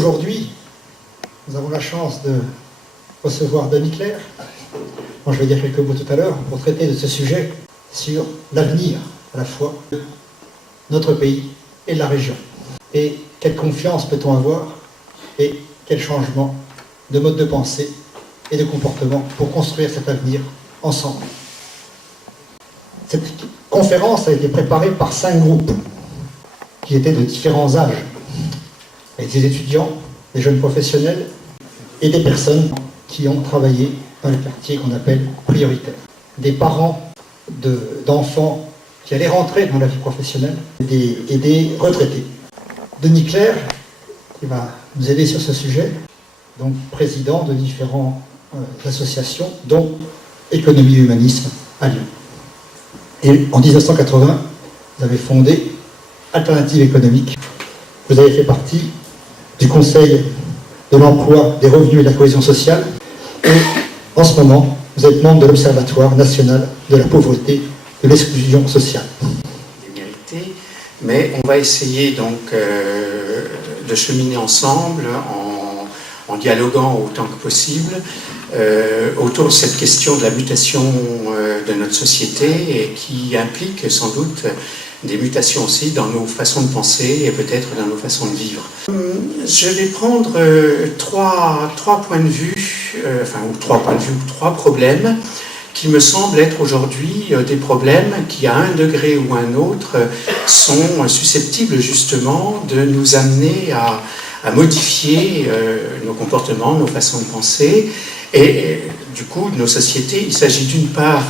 Aujourd'hui, nous avons la chance de recevoir Denis Clerc. Bon, je vais dire quelques mots tout à l'heure pour traiter de ce sujet sur l'avenir à la fois de notre pays et de la région. Et quelle confiance peut-on avoir et quel changement de mode de pensée et de comportement pour construire cet avenir ensemble. Cette conférence a été préparée par 5 groupes qui étaient de différents âges, avec des étudiants, des jeunes professionnels et des personnes qui ont travaillé dans les quartiers qu'on appelle prioritaires. Des parents d'enfants qui allaient rentrer dans la vie professionnelle et des retraités. Denis Clerc, qui va nous aider sur ce sujet, donc président de différentes associations, dont Économie et Humanisme à Lyon. Et en 1980, vous avez fondé Alternative économique. Vous avez fait partie du Conseil de l'emploi, des revenus et de la cohésion sociale. Et en ce moment, vous êtes membre de l'Observatoire national de la pauvreté et de l'exclusion sociale. Mais on va essayer donc de cheminer ensemble en dialoguant autant que possible autour de cette question de la mutation de notre société et qui implique sans doute des mutations aussi dans nos façons de penser et peut-être dans nos façons de vivre. Je vais prendre trois points de vue, trois problèmes qui me semblent être aujourd'hui des problèmes qui, à un degré ou un autre, sont susceptibles justement de nous amener à modifier nos comportements, nos façons de penser et du coup de nos sociétés. Il s'agit d'une part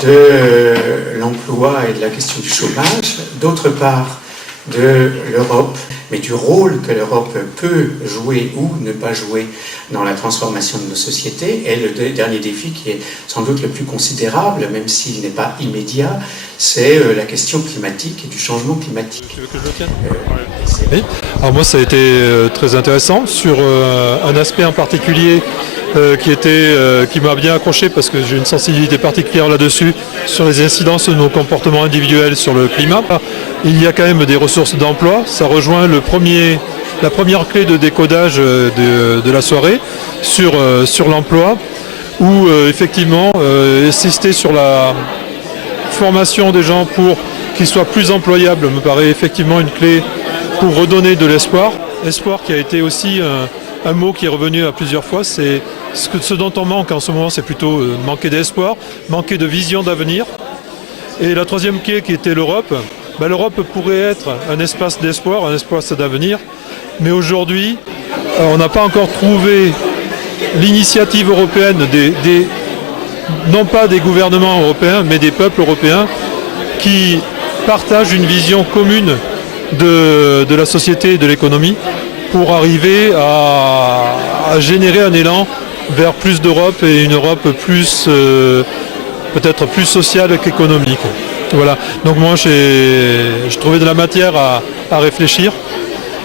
de l'emploi et de la question du chômage, d'autre part de l'Europe, mais du rôle que l'Europe peut jouer ou ne pas jouer dans la transformation de nos sociétés. Et le dernier défi qui est sans doute le plus considérable, même s'il n'est pas immédiat, c'est la question climatique et du changement climatique. Tu veux que je le tienne ? Oui. Alors moi ça a été très intéressant sur un aspect en particulier qui m'a bien accroché parce que j'ai une sensibilité particulière là-dessus sur les incidences de nos comportements individuels sur le climat. Il y a quand même des ressources d'emploi, ça rejoint la première clé de décodage de la soirée sur l'emploi où effectivement insister sur la formation des gens pour qu'ils soient plus employables me paraît effectivement une clé pour redonner de l'espoir. Espoir qui a été aussi un mot qui est revenu à plusieurs fois, c'est ce dont on manque en ce moment, c'est plutôt manquer d'espoir, manquer de vision d'avenir. Et la troisième clé qui était l'Europe, l'Europe pourrait être un espace d'espoir, un espace d'avenir, mais aujourd'hui, on n'a pas encore trouvé l'initiative européenne, non pas des gouvernements européens, mais des peuples européens qui partagent une vision commune de la société et de l'économie pour arriver à générer un élan vers plus d'Europe et une Europe plus peut-être plus sociale qu'économique. Voilà. Donc moi je trouvais de la matière à réfléchir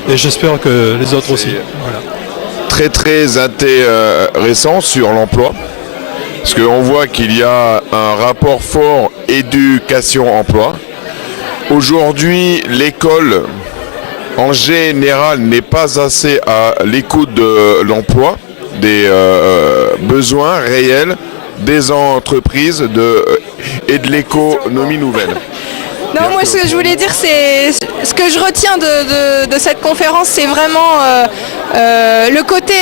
et j'espère que les autres aussi. Voilà. Très très intéressant sur l'emploi, parce qu'on voit qu'il y a un rapport fort éducation-emploi. Aujourd'hui, l'école en général n'est pas assez à l'écoute de l'emploi, des besoins réels des entreprises et de l'économie nouvelle. Non, moi ce que je voulais dire, c'est ce que je retiens de cette conférence, c'est vraiment le côté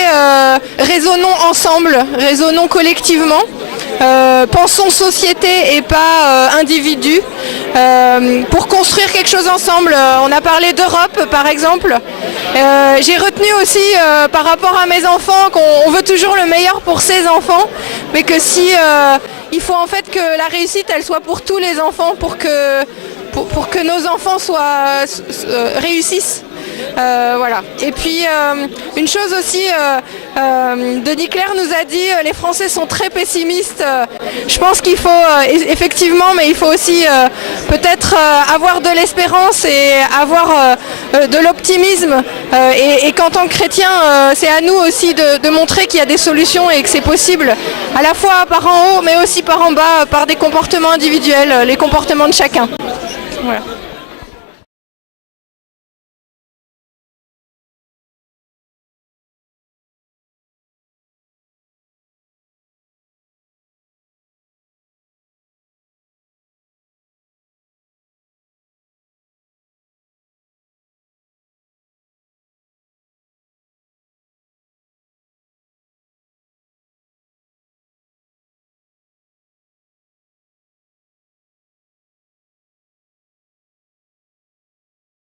raisonnons ensemble, raisonnons collectivement, pensons société et pas individu. Pour construire quelque chose ensemble, on a parlé d'Europe par exemple. J'ai retenu aussi par rapport à mes enfants qu'on veut toujours le meilleur pour ses enfants, mais que si il faut en fait que la réussite elle soit pour tous les enfants, pour que nos enfants réussissent. Voilà. Et puis une chose aussi, Denis Clerc nous a dit les Français sont très pessimistes. Je pense qu'il faut effectivement, mais il faut aussi peut-être avoir de l'espérance et avoir de l'optimisme. Et qu'en tant que chrétien, c'est à nous aussi de montrer qu'il y a des solutions et que c'est possible, à la fois par en haut, mais aussi par en bas, par des comportements individuels, les comportements de chacun. Voilà.